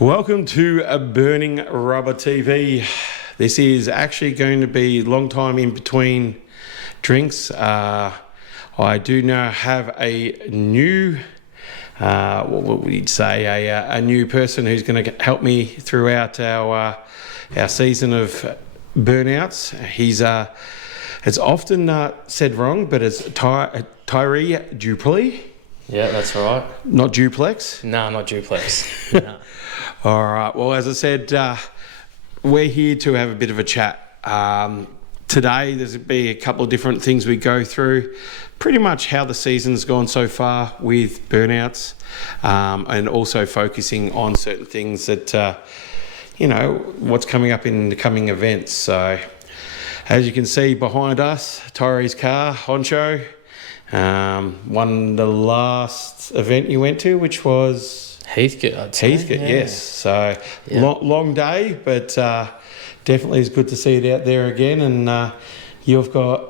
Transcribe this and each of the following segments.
Welcome to Burning Rubber TV. This is actually going to be a long time in between drinks. I do now have a new, what would you say, a new person who's going to help me throughout our season of burnouts. He's it's often said wrong, but it's Tyree Duplaix. Yeah, that's right. Not Duplaix? No, not Duplaix. No. All right. Well, as I said, we're here to have a bit of a chat. Today, there's be a couple of different things we go through. Pretty much how the season's gone so far with burnouts, and also focusing on certain things that, what's coming up in the coming events. So, as you can see behind us, Tyree's car, Honcho, won the last event you went to, which was Heathcote, I'd say. Heathcote, yes. So long day, but definitely it's good to see it out there again. And you've got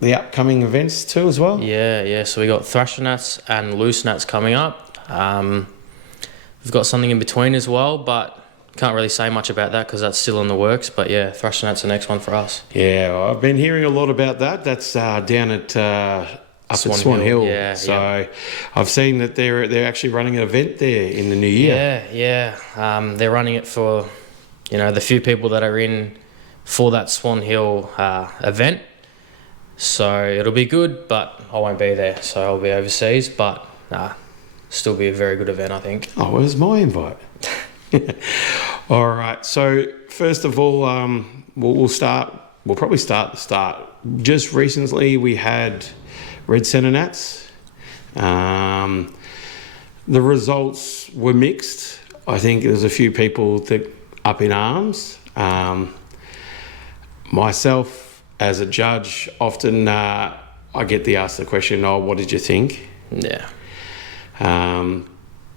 the upcoming events too as well. Yeah. So we got Thrasher Nats and Loose Nats coming up. We've got something in between as well, but can't really say much about that because that's still in the works. But yeah, Thrasher Nats the next one for us. Yeah, well, I've been hearing a lot about that. That's down at up at Swan Hill. Yeah, so I've seen that they're actually running an event there in the new year. Yeah. They're running it for, the few people that are in for that Swan Hill event. So it'll be good, but I won't be there. So I'll be overseas, but still be a very good event, I think. Oh, where's my invite? All right. So first of all, we'll start. We'll probably start at the start. Just recently, we had Red Centre Nats. The results were mixed. I think there's a few people that up in arms. Myself, as a judge, often I get asked the question, "Oh, what did you think?" Yeah.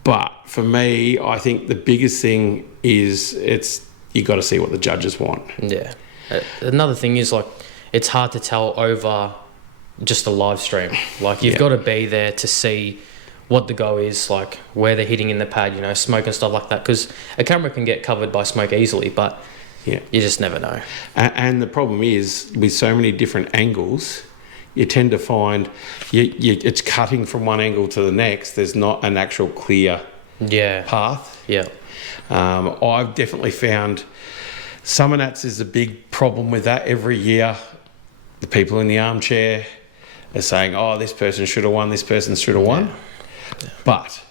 But for me, I think the biggest thing is you got to see what the judges want. Yeah. Another thing is it's hard to tell over just a live stream. You've got to be there to see what the go is, where they're hitting in the pad, smoke and stuff like that, because a camera can get covered by smoke easily, but you just never know. And the problem is, with so many different angles, you tend to find it's cutting from one angle to the next. There's not an actual clear path. Yeah. I've definitely found Summer Nats is a big problem with that. Every year, the people in the armchair are saying, "Oh, this person should have won, this person should have won." Yeah. But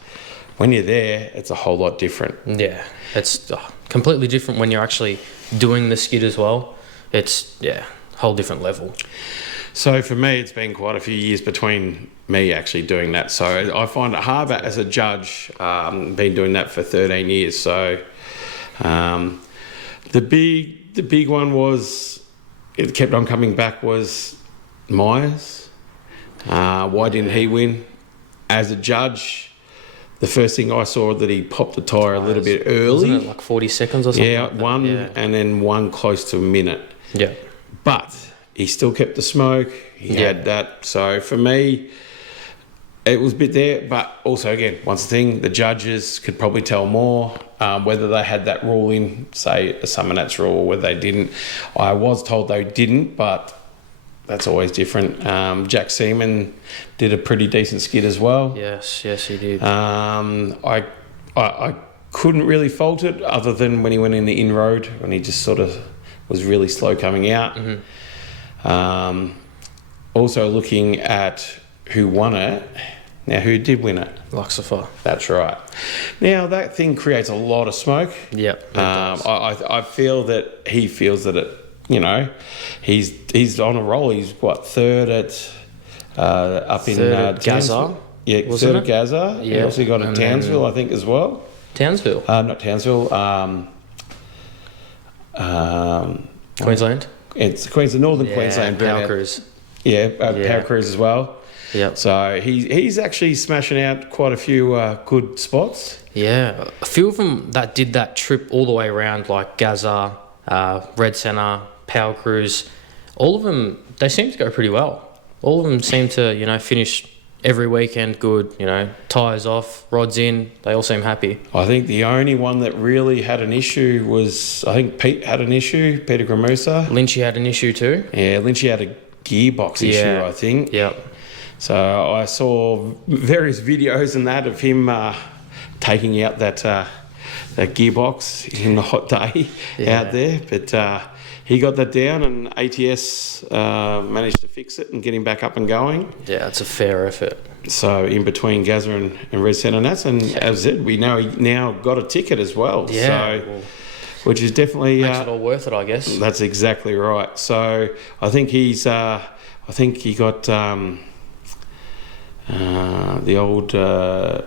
when you're there, it's a whole lot different. Yeah, it's completely different when you're actually doing the skid as well. It's, a whole different level. So for me, it's been quite a few years between me actually doing that. So I find it hard as a judge, been doing that for 13 years. So the big one was, it kept on coming back, was Myers. Why didn't he win? As a judge, the first thing I saw that he popped the tyre a little bit early. Wasn't it 40 seconds or something? Yeah, and then one close to a minute. Yeah. But he still kept the smoke. He had that. So for me, it was a bit there. But also, again, once the thing, the judges could probably tell more, whether they had that rule in, say, a Summer Nats rule, or whether they didn't. I was told they didn't, but that's always different. Jack Seaman did a pretty decent skid as well. Yes, he did. I couldn't really fault it, other than when he went in the in-road, when he just sort of was really slow coming out. Mm-hmm. Also looking at who won it. Now, who did win it? Luxifer. That's right. Now, that thing creates a lot of smoke. Yep. I feel that he feels that it, he's on a roll. He's third at up in Gaza. Yeah, third at Gaza. Yeah. He also got at Townsville, I think, as well. Townsville? Not Townsville. Queensland? It's Queensland, Northern Queensland. Power Cruise. Yeah, Power Cruise as well. Yeah. So he's actually smashing out quite a few good spots. Yeah. A few of them that did that trip all the way around, like Gaza, Red Centre, Power Cruise, all of them, they seem to go pretty well. All of them seem to, finish every weekend good. You know, tyres off, rods in. They all seem happy. I think the only one that really had an issue was, I think Pete had an issue, Peter Gramusa. Lynchy had an issue too. Yeah, Lynchy had a gearbox issue, I think. Yep. So I saw various videos and that of him taking out that gearbox in the hot day out there. But he got that down, and ATS managed to fix it and get him back up and going. Yeah, it's a fair effort. So in between Gazza and Red Centre Nats, and as I said, we now got a ticket as well. Yeah. So, which is definitely makes it all worth it, I guess. That's exactly right. So I think he got the old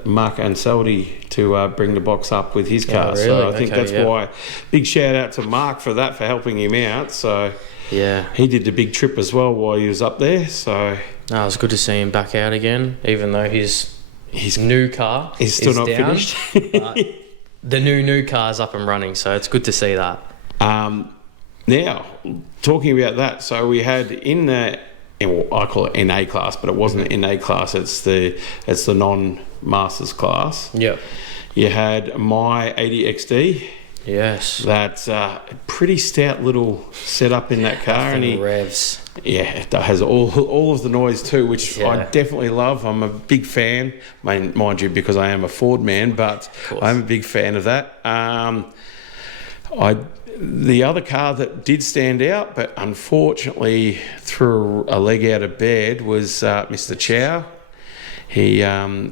Mark Ansaldi to bring the box up with his car. Really? So I think that's why. Big shout out to Mark for that, for helping him out. So yeah, he did the big trip as well while he was up there. So no, it was good to see him back out again, even though his new car is still not down, finished. But the new car's up and running, so it's good to see that. Now, talking about that, so we had in the, well, I call it NA class, but it wasn't an NA class. It's the non-masters class. Yep. You had my 80XD. Yes. That's a pretty stout little setup in that car, and he revs. Yeah, it has all of the noise too, which I definitely love. I'm a big fan, mind you, because I am a Ford man, but I'm a big fan of that. The other car that did stand out, but unfortunately threw a leg out of bed, was Mr. Chow. He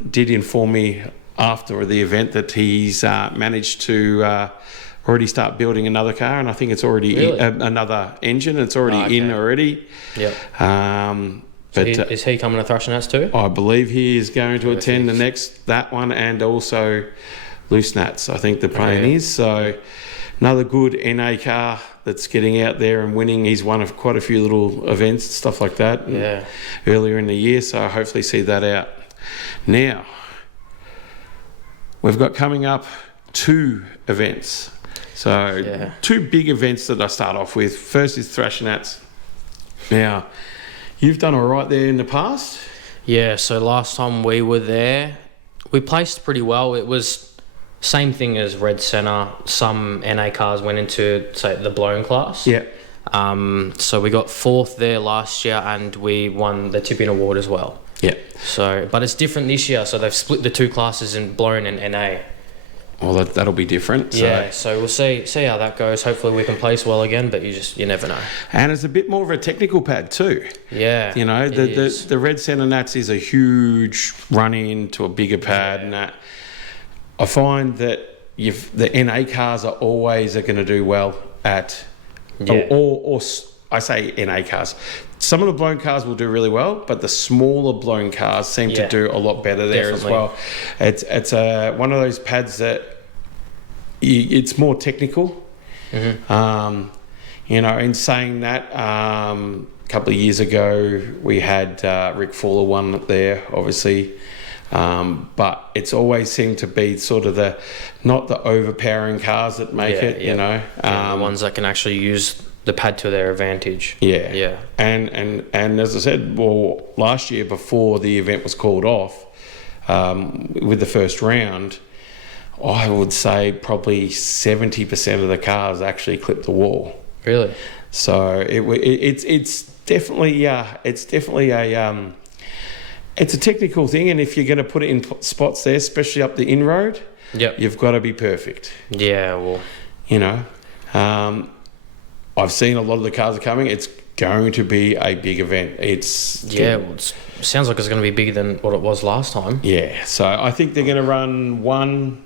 did inform me after the event that he's managed to already start building another car, and I think it's already another engine. It's already in already. Yep. But is he coming to Thrashing Nats too? I believe he is going to attend that one, and also Loose Nats, I think the plan is. So another good NA car that's getting out there and winning. He's won of quite a few little events, stuff like that, earlier in the year, so I hopefully see that out. Now, we've got coming up 2 events. So 2 big events that I start off with. First is Thrashing Nats. Now, you've done all right there in the past. Yeah, so last time we were there, we placed pretty well. It was same thing as Red Centre. Some NA cars went into, say, the blown class. Yeah. So we got 4th there last year, and we won the tipping award as well. Yeah. So, but it's different this year. So they've split the 2 classes in blown and NA. Well, that'll be different. So we'll see how that goes. Hopefully we can place well again, but you never know. And it's a bit more of a technical pad too. Yeah. You know, the Red Centre Nats is a huge run-in to a bigger pad, and that. I find that the NA cars are always going to do well at, or I say NA cars. Some of the blown cars will do really well, but the smaller blown cars seem to do a lot better there as well. It's one of those pads that it's more technical. Mm-hmm. You know, in saying that, a couple of years ago we had Rick Fuller won there, obviously. But it's always seemed to be sort of not the overpowering cars that make it, you know. The ones that can actually use the pad to their advantage. Yeah. And as I said, well, last year before the event was called off, with the first round, I would say probably 70% of the cars actually clipped the wall. Really? So it's definitely it's a technical thing, and if you're going to put it in spots there, especially up the in-road, you've got to be perfect. Yeah, well... You know, I've seen a lot of the cars are coming. It's going to be a big event. It sounds like it's going to be bigger than what it was last time. Yeah, so I think they're going to run one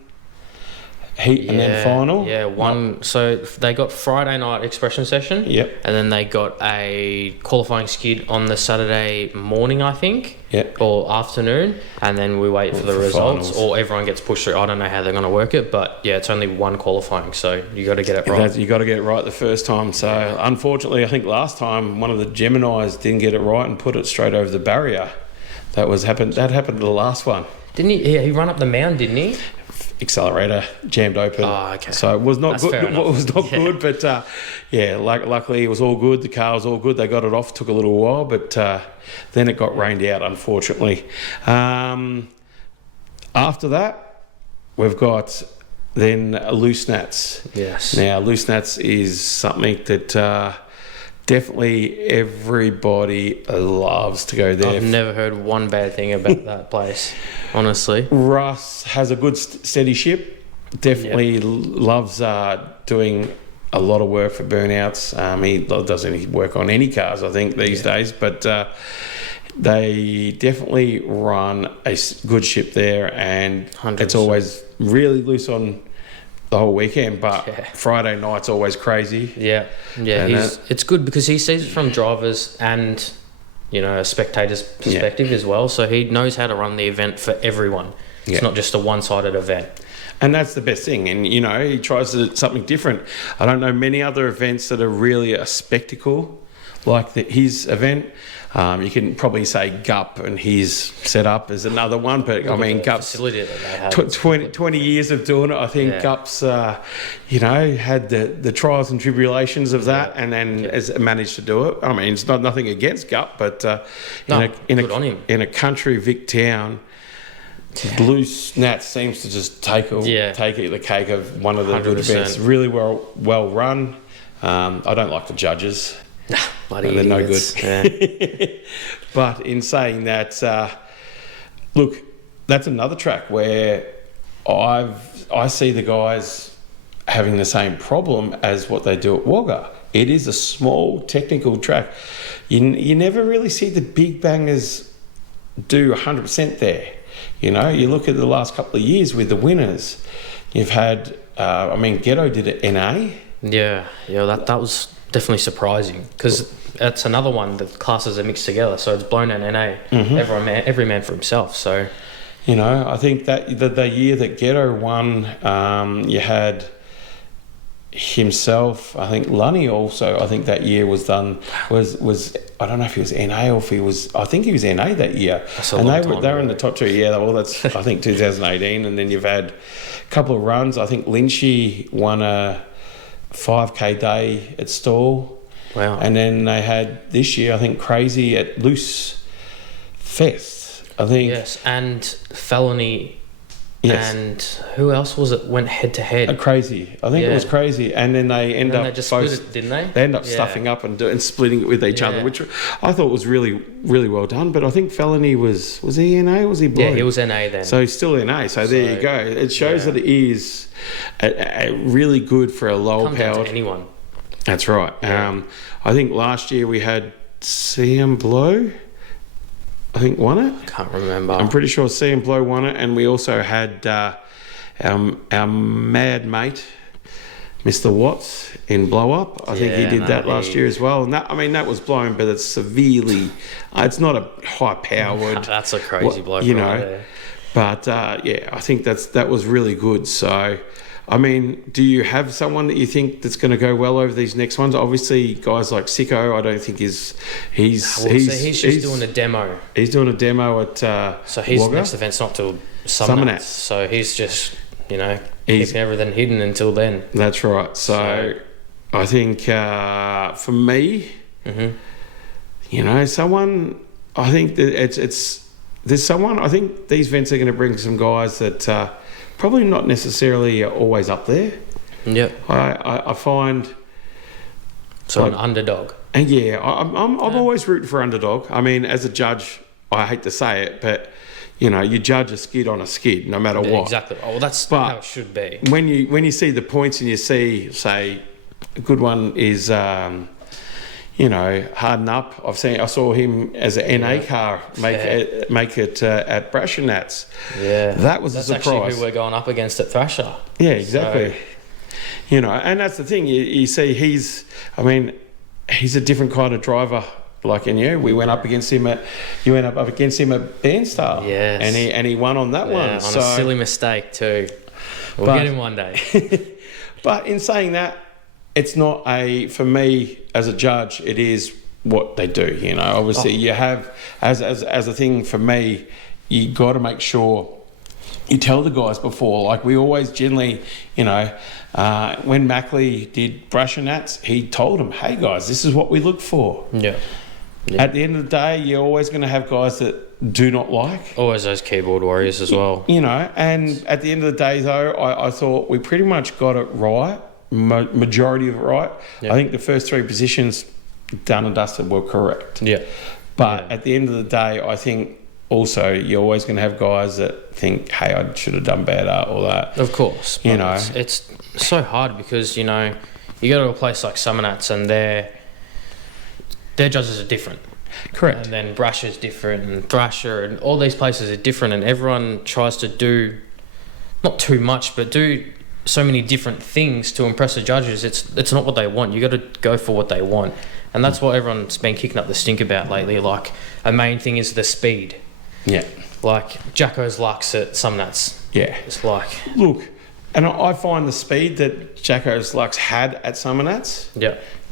heat and then final. Yeah, one. So they got Friday night expression session. Yep. And then they got a qualifying skid on the Saturday morning, I think. Yep. Or afternoon. And then we wait for the results. Finals. Or everyone gets pushed through. I don't know how they're going to work it, but yeah, it's only one qualifying, so you got to get it right. You got to get it right the first time. So unfortunately, I think last time one of the Geminis didn't get it right and put it straight over the barrier. That happened to the last one. Didn't he? Yeah, he ran up the mound, didn't he? accelerator jammed open. Oh, okay. So it was not That's good. fair It enough. was not good, but luckily it was all good. The car was all good. They got it off. Took a little while, but then it got rained out, unfortunately. After that, we've got then loose nats. Yes. Now, loose nats is something that definitely everybody loves to go there. I've never heard one bad thing about that place, honestly. Russ has a good steady ship. Definitely loves doing a lot of work for burnouts. He doesn't work on any cars, I think, these days, but they definitely run a good ship there, and 100%. It's always really loose on the whole weekend, but Friday night's always crazy. Yeah. And It's good because he sees it from drivers and, a spectator's perspective as well. So he knows how to run the event for everyone. It's not just a one-sided event. And that's the best thing. And, he tries something different. I don't know many other events that are really a spectacle like his event. You can probably say Gup and his setup is another one, but Gup's facility that they have. 20 years of doing it. I think Gup's, had the trials and tribulations of that, and then has managed to do it. It's nothing against Gup, but good on him. In a country Vic town, loose nats seems to just take the cake of one of the good 100%. events. Really well run. I don't like the judges. Bloody they're no idiots. good. Yeah. But in saying that, look, that's another track where I see the guys having the same problem as what they do at Wagga. It is a small technical track. You never really see the big bangers do 100% there. You look at the last couple of years with the winners. You've had, Ghetto did it NA. Yeah, that was definitely surprising because that's another one that classes are mixed together. So it's blown and NA. Mm-hmm. Every man for himself. So, I think that the year that Ghetto won, you had himself. I think Lunny also. I think that year was done. Was I don't know if he was NA or if he was. I think he was NA that year. And they were in the top two. Yeah, well, that's I think 2018. And then you've had a couple of runs. I think Lynchy won a 5K day at Stall. Wow. And then they had this year, I think, Crazy at Loose Fest. I think. Yes, and Felony. Yes. And who else was it went head to head? Crazy. I think it was Crazy. And then they end up... They just split it, didn't they? They end up stuffing up and splitting it with each other, which I thought was really, really well done. But I think Felony was he NA or was he blue? Yeah, he was NA then. So he's still NA. So there you go. It shows that it is really good for a lower powered... anyone. That's right. Yeah. I think last year we had CM Blow... I think won it. I can't remember. I'm pretty sure CM Blow won it, and we also had our mad mate, Mr Watts, in Blow Up. I think he did that last year as well. And that was blown, but it's severely. It's not a high powered. That's a crazy bloke, there. But I think that was really good. So. Do you have someone that you think that's going to go well over these next ones? Obviously, guys like Sicko, I don't think he's just doing a demo. He's doing a demo at so his Wagga. Next event's not till Summer Nats. So he's just keeping everything hidden until then. That's right. So I think for me, someone. I think that there's someone. I think these events are going to bring some guys that. Probably not necessarily always up there. Yep. I find. So an underdog. And I'm always rooting for underdog. As a judge, I hate to say it, but you judge a skid on a skid, no matter what. Exactly. Oh, well, that's how it should be. When you see the points and you see, say, a good one is. Harden Up. I saw him as an NA car make it at Brasher Nats. Yeah, that was a surprise. That's actually who we're going up against at Thrasher. Yeah, exactly. So. And that's the thing. You see, he's a different kind of driver. We went up against him at Bandstar. Yes, and he won on that one. On a silly mistake too. We'll get him one day. But in saying that. It's not for me as a judge, it is what they do. Obviously you have, as a thing for me, you got to make sure you tell the guys before, like we always generally, when Mackley did brush and nats, he told them, hey guys, this is what we look for. Yeah. At the end of the day, you're always going to have guys that do not like. Always those keyboard warriors as well. And at the end of the day, though, I thought we pretty much got it right, majority of it right. Yeah. I think the first 3 positions, done and dusted, were correct. Yeah. But at the end of the day, I think also you're always going to have guys that think, hey, I should have done better or that. Of course. It's so hard because, you go to a place like Summernats and their judges are different. Correct. And then Brasher's different and Thrasher and all these places are different, and everyone tries to do, not too much, but do so many different things to impress the judges. It's not what they want. You got to go for what they want. And that's what everyone's been kicking up the stink about lately. Like, a main thing is the speed. Yeah. Like, Jacko's Lux at Summernats. Yeah. It's like... Look, and I find the speed that Jacko's Lux had at Summernats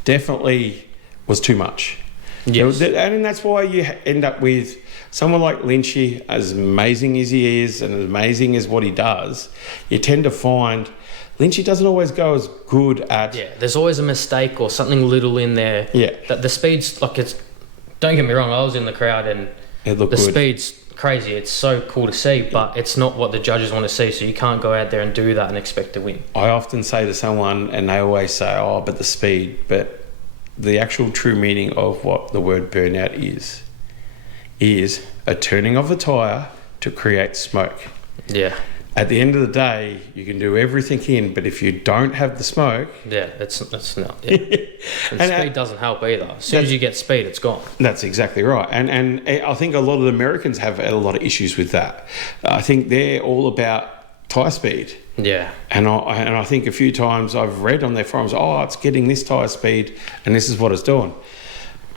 definitely was too much. Yes. And that's why you end up with someone like Lynchy, as amazing as he is and as amazing as what he does, you tend to find Lynchy doesn't always go as good at... Yeah, there's always a mistake or something little in there. Yeah. That the speed's, like, it's... Don't get me wrong, I was in the crowd and the speed's crazy. It's so cool to see, but it's not what the judges want to see, so you can't go out there and do that and expect to win. I often say to someone, and they always say, oh, but the speed, but... The actual true meaning of what the word burnout is a turning of the tyre to create smoke. Yeah. At the end of the day, you can do everything in, but if you don't have the smoke... Yeah, that's not... Yeah. And speed doesn't help either. As soon as you get speed, it's gone. That's exactly right. And I think a lot of the Americans have a lot of issues with that. I think they're all about tyre speed. Yeah. And I think a few times I've read on their forums, it's getting this tyre speed and this is what it's doing.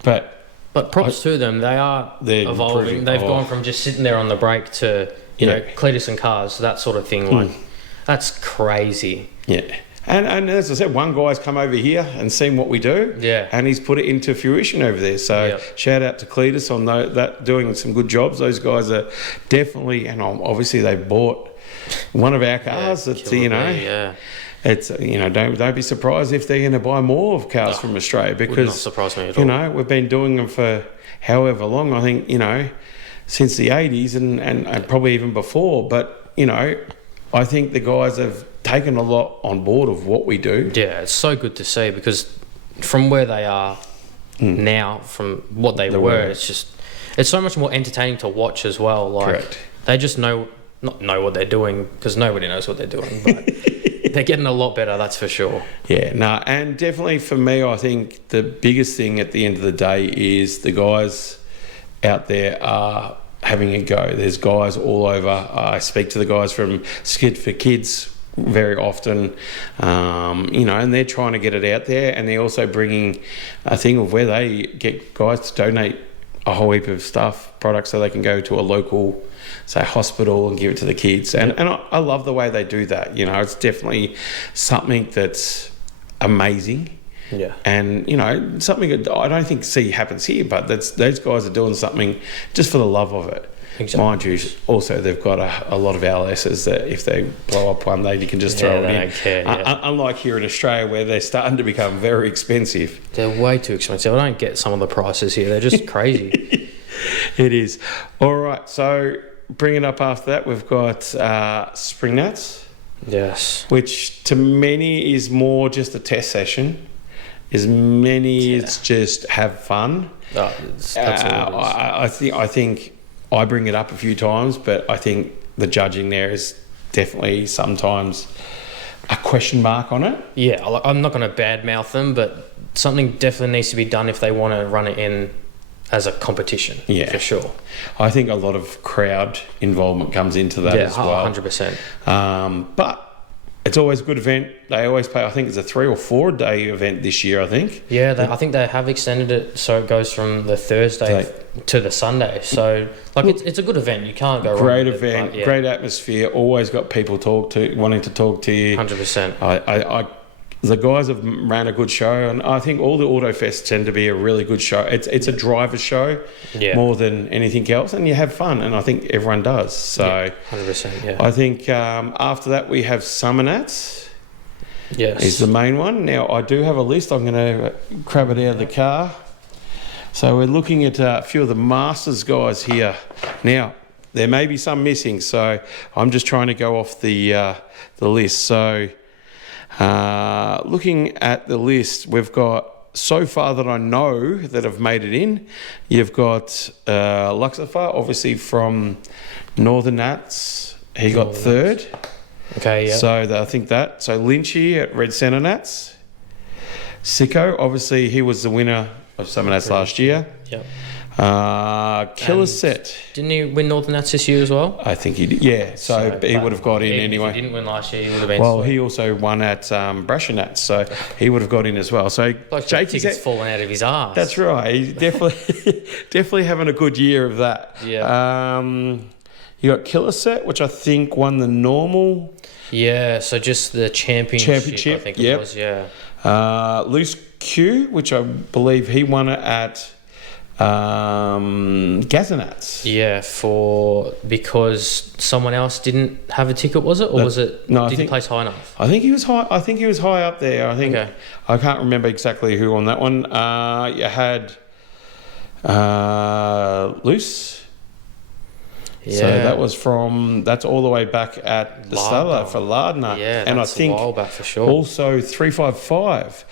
But props to them. They're evolving. They've gone from just sitting there on the brake to, Cletus and cars, that sort of thing. Like, that's crazy. Yeah. And as I said, one guy's come over here and seen what we do. Yeah. And he's put it into fruition over there. So shout out to Cletus on that doing some good jobs. Those guys are definitely, and obviously they've bought one of our cars. It's it's don't be surprised if they're going to buy more of cars from Australia, because would not surprise me at all. We've been doing them for however long. I think since the 80s and probably even before. But I think the guys have taken a lot on board of what we do. Yeah, it's so good to see, because from where they are now, from what they were, it's so much more entertaining to watch as well. Like, correct. They just not know what they're doing, because nobody knows what they're doing, but they're getting a lot better, that's for sure. Yeah, and definitely for me, I think the biggest thing at the end of the day is the guys out there are having a go. There's guys all over. I speak to the guys from Skid for Kids very often, and they're trying to get it out there, and they're also bringing a thing of where they get guys to donate a whole heap of products, so they can go to a local, say, hospital and give it to the kids. And I love the way they do that. It's definitely something that's amazing. Yeah. And, something that I don't think happens here, but those guys are doing something just for the love of it. Exactly. Mind you, also they've got a lot of LSs that if they blow up one, they can just throw it in. Don't care, unlike here in Australia, where they're starting to become very expensive. They're way too expensive. I don't get some of the prices here. They're just crazy. It is. All right, so bring it up after that. We've got Spring Nuts. Yes. Which to many is more just a test session. It's just have fun. That's all it is. I think I bring it up a few times, but I think the judging there is definitely sometimes a question mark on it. Yeah, I'm not going to badmouth them, but something definitely needs to be done if they want to run it in as a competition. Yeah, for sure. I think a lot of crowd involvement comes into that as well. 100%. But it's always a good event. They always play. I think it's a 3 or 4 day event this year, I think. Yeah, I think they have extended it so it goes from the Thursday to the Sunday. So, it's a good event. You can't go wrong. Great event, great atmosphere. Always got people wanting to talk to you. 100%. I the guys have ran a good show, and I think all the auto fests tend to be a really good show. It's a driver show more than anything else, and you have fun, and I think everyone does. So 100%. Yeah. I think after that we have Summer Nats. Yes. Is the main one. Now I do have a list. I'm going to grab it out of the car. So we're looking at a few of the Masters guys here. Now there may be some missing, so I'm just trying to go off the list. So. Looking at the list, we've got, so far that I know that have made it in, you've got Luxifer, obviously from Northern Nats. He got third. Okay, yeah. So I think that. So Lynchy at Red Centre Nats. Sicko, obviously he was the winner of Summer Nats last year. Yep. Killer Set. Didn't he win Northern Nats this year as well? I think he did. Yeah, so he would have got in anyway. If he didn't win last year, he would have been. Well, he also won at Brasher Nats, so he would have got in as well. So Jakey's fallen out of his arse. That's right. He's definitely having a good year of that. Yeah. You got Killer Set, which I think won the normal. Yeah, so just the championship I think it was, yeah. Loose Q, which I believe he won it at Gazanats. Yeah, because someone else didn't have a ticket, was it? Or was it did he place high enough? I think he was high. I think he was high up there. I think I can't remember exactly who on that one. You had Loose. Yeah. So that's all the way back at the start for Lardner. Yeah, and that's I think a while back for sure. Also 355,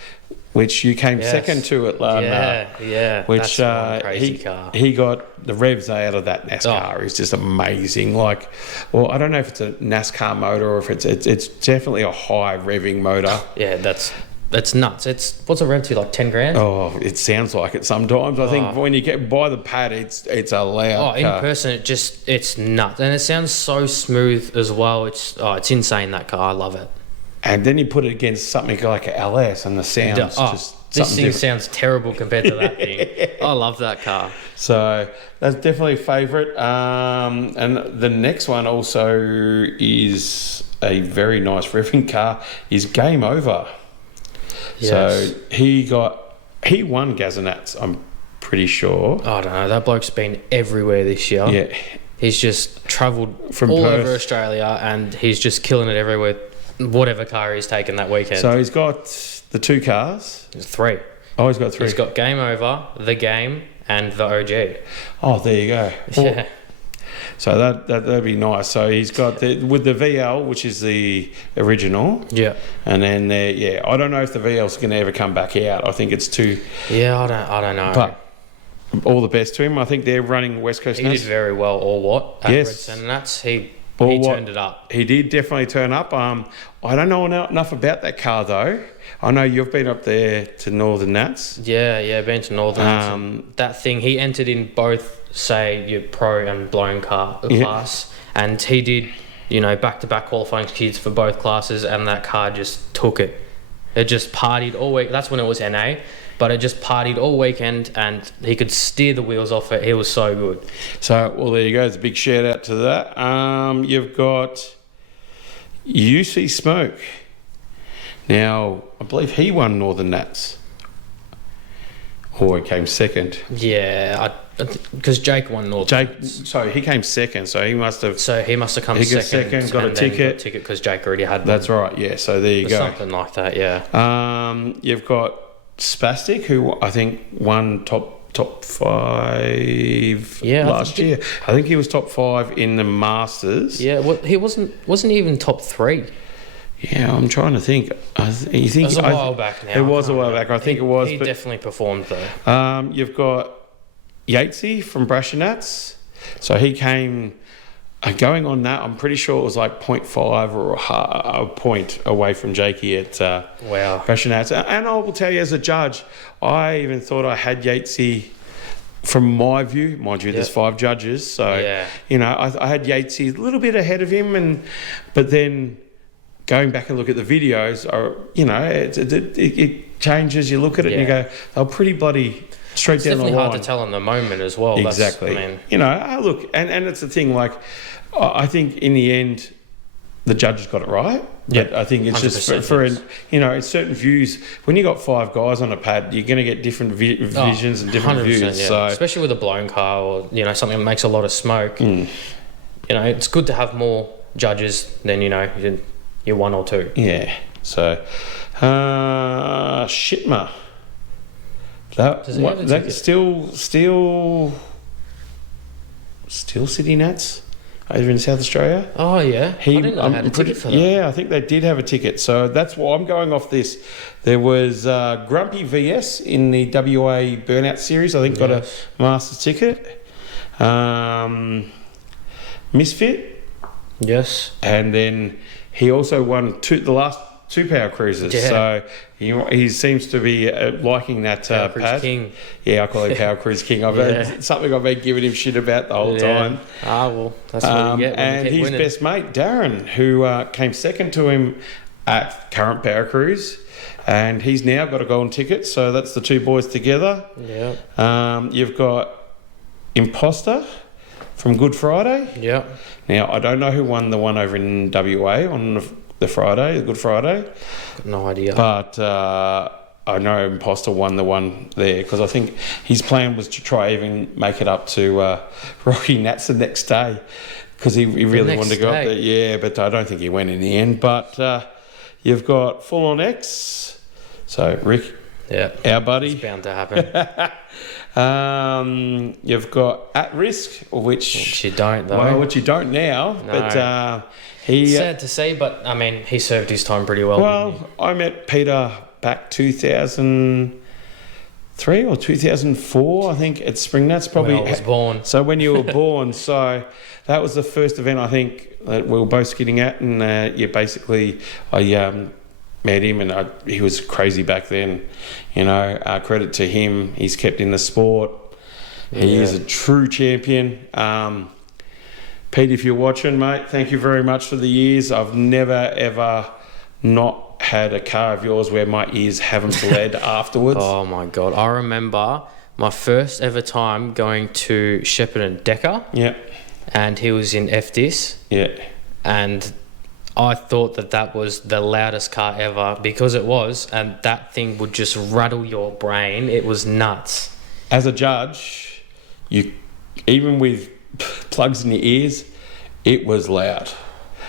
which you came second to at Lardner. Yeah. Which that's one crazy car. He got the revs out of that NASCAR. It's just amazing. I don't know if it's a NASCAR motor or if it's definitely a high revving motor. Yeah, that's nuts. What's a rev to, like 10 grand? Oh, it sounds like it sometimes. I think when you get by the pad, it's a loud in car. person, it's nuts. And it sounds so smooth as well. It's insane, that car. I love it. And then you put it against something like a LS and the sound's just this thing sounds terrible compared to that thing. I love that car. So that's definitely a favourite. And the next one also is a very nice revving car, is Game Over. Yes. So he won Gazanats, I'm pretty sure. I don't know. That bloke's been everywhere this year. Yeah. He's just travelled from all Perth over Australia, and he's just killing it everywhere, whatever car he's taken that weekend. So he's got the two cars? 3. Oh, he's got 3. He's got Game Over, The Game, and the OG. Oh, there you go. Yeah. So that'd be nice. So he's got with the VL, which is the original. Yeah. And then I don't know if the VL's going to ever come back out. I think it's too. Yeah, I don't know. But all the best to him. I think they're running West Coast. He did very well. Or what? At yes. Red Centre Nats, he turned it up. He did definitely turn up. I don't know enough about that car though. I know you've been up there to Northern Nats. Yeah, been to Northern Nats. That thing, he entered in both, say, your pro and blown car class, and he did, back-to-back qualifying kids for both classes, and that car just took it. It just partied all week. That's when it was NA, but it just partied all weekend, and he could steer the wheels off it. He was so good. So, well, there you go. It's a big shout out to that. You've got UC Smoke. Now, I believe he won Northern Nats. Or he came second. Yeah, because Jake won Northern Nats. So he came second, so he must have... So he must have come second. Got a ticket. Because Jake already had one. That's right, yeah, so there you go. Something like that, yeah. You've got Spastic, who I think won top 5 last year. I think he was top 5 in the Masters. Yeah, well, he wasn't even top 3. Yeah, I'm trying to think. It was a while back now. It was a while back. I think it was. He definitely performed though. You've got Yatesy from Brasher Nats. So he came going on that. I'm pretty sure it was like 0.5 or a point away from Jakey at Brasher Nats. And I will tell you, as a judge, I even thought I had Yatesy. From my view, mind you, there's 5 judges. So I had Yatesy a little bit ahead of him, but then. Going back and look at the videos, it changes. You look at it and you go, they're pretty bloody straight down the line. It's definitely hard to tell in the moment as well. Exactly. Look, and it's the thing, like, I think in the end, the judges got it right. Yeah, But I think it's just 100% for yes. it's certain views. When you got 5 guys on a pad, you're going to get different visions and different 100%, views. yeah. So Especially with a blown car or something that makes a lot of smoke. It's good to have more judges than your 1 or 2. yeah. So Shitma. Does he have a ticket? Still City Nats over in South Australia. Oh yeah, I didn't know they had a ticket for that. Yeah, I think they did have a ticket. So that's why I'm going off this. There was Grumpy VS in the WA Burnout Series. I think got a Masters ticket. Misfit. Yes. And then he also won the last 2 Power Cruises. Yeah. So he seems to be liking that Power Cruise pad. King. Yeah, I call him Power Cruise King. It's something I've been giving him shit about the whole time. Ah, well, that's what you get when and you keep his winning. best mate, Darren, who came second to him at current Power Cruise. And he's now got a golden ticket. So that's the 2 boys together. Yeah. You've got Imposter from Good Friday. Yeah. Now, I don't know who won the one over in WA on the Friday, the Good Friday. Got no idea. But I know Imposter won the one there because I think his plan was to try even make it up to Rocky Nats the next day because he really wanted to go up there. Yeah, but I don't think he went in the end. But you've got Full On X. So, Rick, our buddy. It's bound to happen. You've got At Risk, which you don't, though. Well, which you don't now. No. But he... Sad to see, but, I mean, he served his time pretty well. Well, I met Peter back 2003 or 2004, I think, at Spring Nuts. Probably when I was born. So when you were born. So that was the first event, I think, that we were both skidding at. And, basically, I... met him and he was crazy back then. Credit to him. He's kept in the sport. He is a true champion. Pete, if you're watching, mate, thank you very much for the years. I've never, ever not had a car of yours where my ears haven't bled afterwards. Oh, my God. I remember my first ever time going to Shepparton Decker. Yeah. And he was in FDIS. Yeah. And I thought that was the loudest car ever because it was, and that thing would just rattle your brain. It was nuts. As a judge, even with plugs in your ears, it was loud.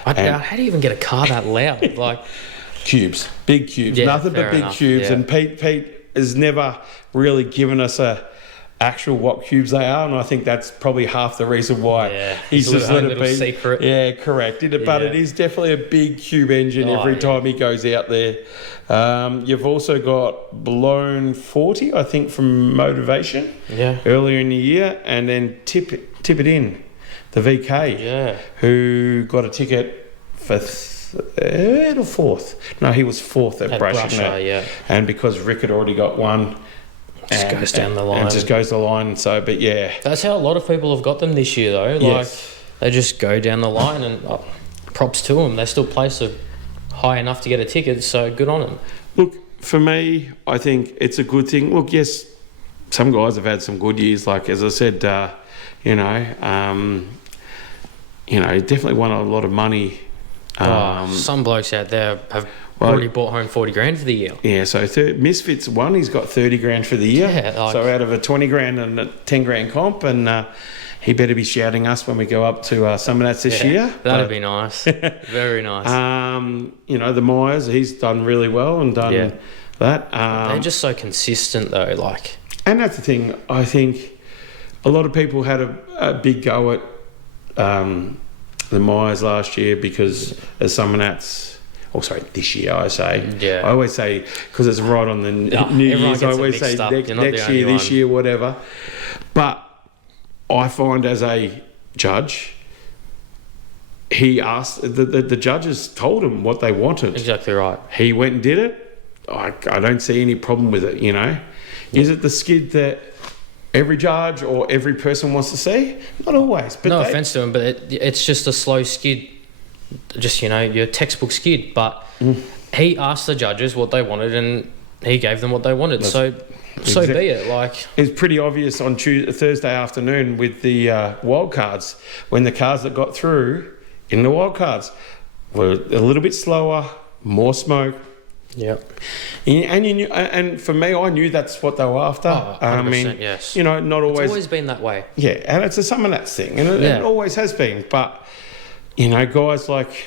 How do you even get a car that loud? Like cubes, big cubes, yeah, nothing but big enough. cubes. Yeah. And Pete has never really given us actual what cubes they are, and I think that's probably half the reason why he's just let it be. Secret. Yeah, correct. But it is definitely a big cube engine every time he goes out there. You've also got Blown 40, I think, from Motivation. Yeah. Earlier in the year, and then Tip It In, the VK. Yeah. Who got a ticket for third or fourth? No, he was fourth at Brusher. Yeah. And because Rick had already got one. Just goes down the line. And just goes the line. So, but yeah. That's how a lot of people have got them this year, though. Like, they just go down the line, and props to them. They still place it high enough to get a ticket, so good on them. Look, for me, I think it's a good thing. Look, yes, some guys have had some good years. Like, as I said, definitely won a lot of money. Some blokes out there have already bought home 40 grand for the year. Yeah, so Misfits won. He's got 30 grand for the year. Yeah, so out of a 20 grand and a 10 grand comp, and he better be shouting us when we go up to Summer Nats this year. That'd be nice. Very nice. The Myers, he's done really well and done that. They're just so consistent, though. And that's the thing. I think a lot of people had a big go at the Myers last year because as Summer Nats. This year, I say. Yeah. I always say, because it's right on the New Year's, I always say next year, this year, whatever. But I find as a judge, he asked, the judges told him what they wanted. Exactly right. He went and did it. I don't see any problem with it, Is it the skid that every judge or every person wants to see? Not always. But no offence to him, but it's just a slow skid. Just, your textbook skid. But he asked the judges what they wanted and he gave them what they wanted. So be it. It's pretty obvious on Thursday afternoon with the wild cards, when the cars that got through in the wild cards, were a little bit slower, more smoke. Yep. And you knew, and for me, I knew that's what they were after. Oh, 100%, yes. You know, not always. It's always been that way. Yeah, and it's a summer nats thing, and it always has been. But you know, guys like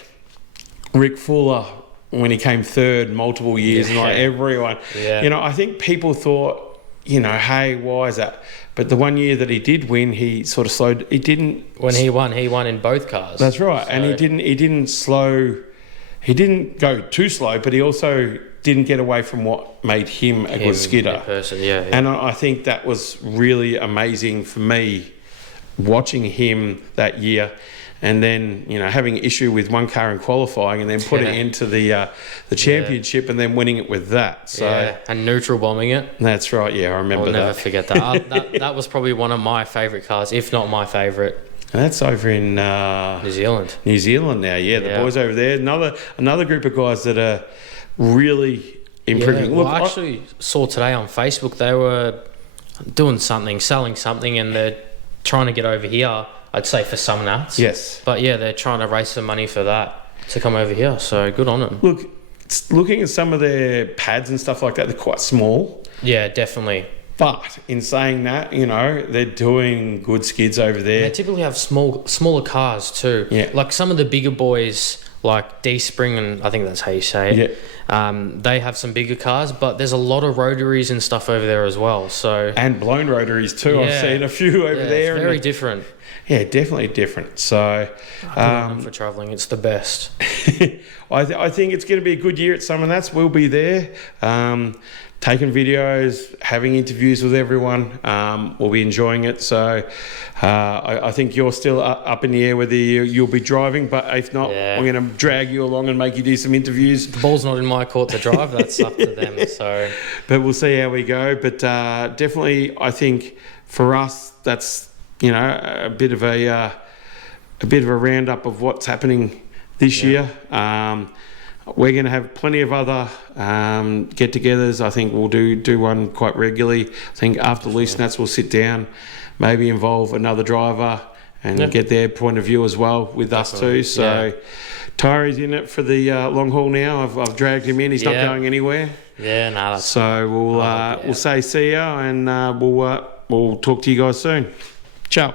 Rick Fuller, when he came third multiple years, and like everyone, you know, I think people thought, you know, hey, why is that? But the one year that he did win, he sort of slowed. He didn't. When he won in both cars. That's right, So. and he didn't slow. He didn't go too slow, but he also didn't get away from what made him a good skidder. Person, And I think that was really amazing for me, watching him that year, and then you know having issue with one car in qualifying, and then putting it into the championship, and then winning it with that. So and neutral bombing it. That's right. Yeah, I remember I'll that. never forget that. That was probably one of my favourite cars, if not my favourite. And that's over in New Zealand. New Zealand now, the boys over there. Another group of guys that are really improving. Yeah, well, I actually saw today on Facebook they were doing something, selling something, and they're trying to get over here. I'd say for some nuts. Yes. But yeah, they're trying to raise some money for that to come over here. So good on them. Look, looking at some of their pads and stuff like that, they're quite small. Yeah, definitely. But in saying that, you know, they're doing good skids over there. They typically have smaller cars too. Yeah. Like some of the bigger boys, like D-Spring, and I think that's how you say it. Yeah. They have some bigger cars, but there's a lot of rotaries and stuff over there as well. So and blown rotaries too. I've seen a few over there. It's very different. Yeah, definitely different. So for travelling, it's the best. I think it's going to be a good year at Summer Nats. We'll be there. Taking videos, having interviews with everyone. We'll be enjoying it. So I think you're still up in the air whether you'll be driving, but if not, I'm going to drag you along and make you do some interviews. The ball's not in my court to drive. That's up to them. So, but we'll see how we go. But definitely, I think for us, that's a bit of a roundup of what's happening this year. We're going to have plenty of other get-togethers. I think we'll do one quite regularly. I think after Loose Nats we'll sit down, maybe involve another driver and get their point of view as well with us too. So Tyree's in it for the long haul now. I've dragged him in. He's not going anywhere. Yeah, no. That's so we'll say see ya, and we'll talk to you guys soon. Ciao.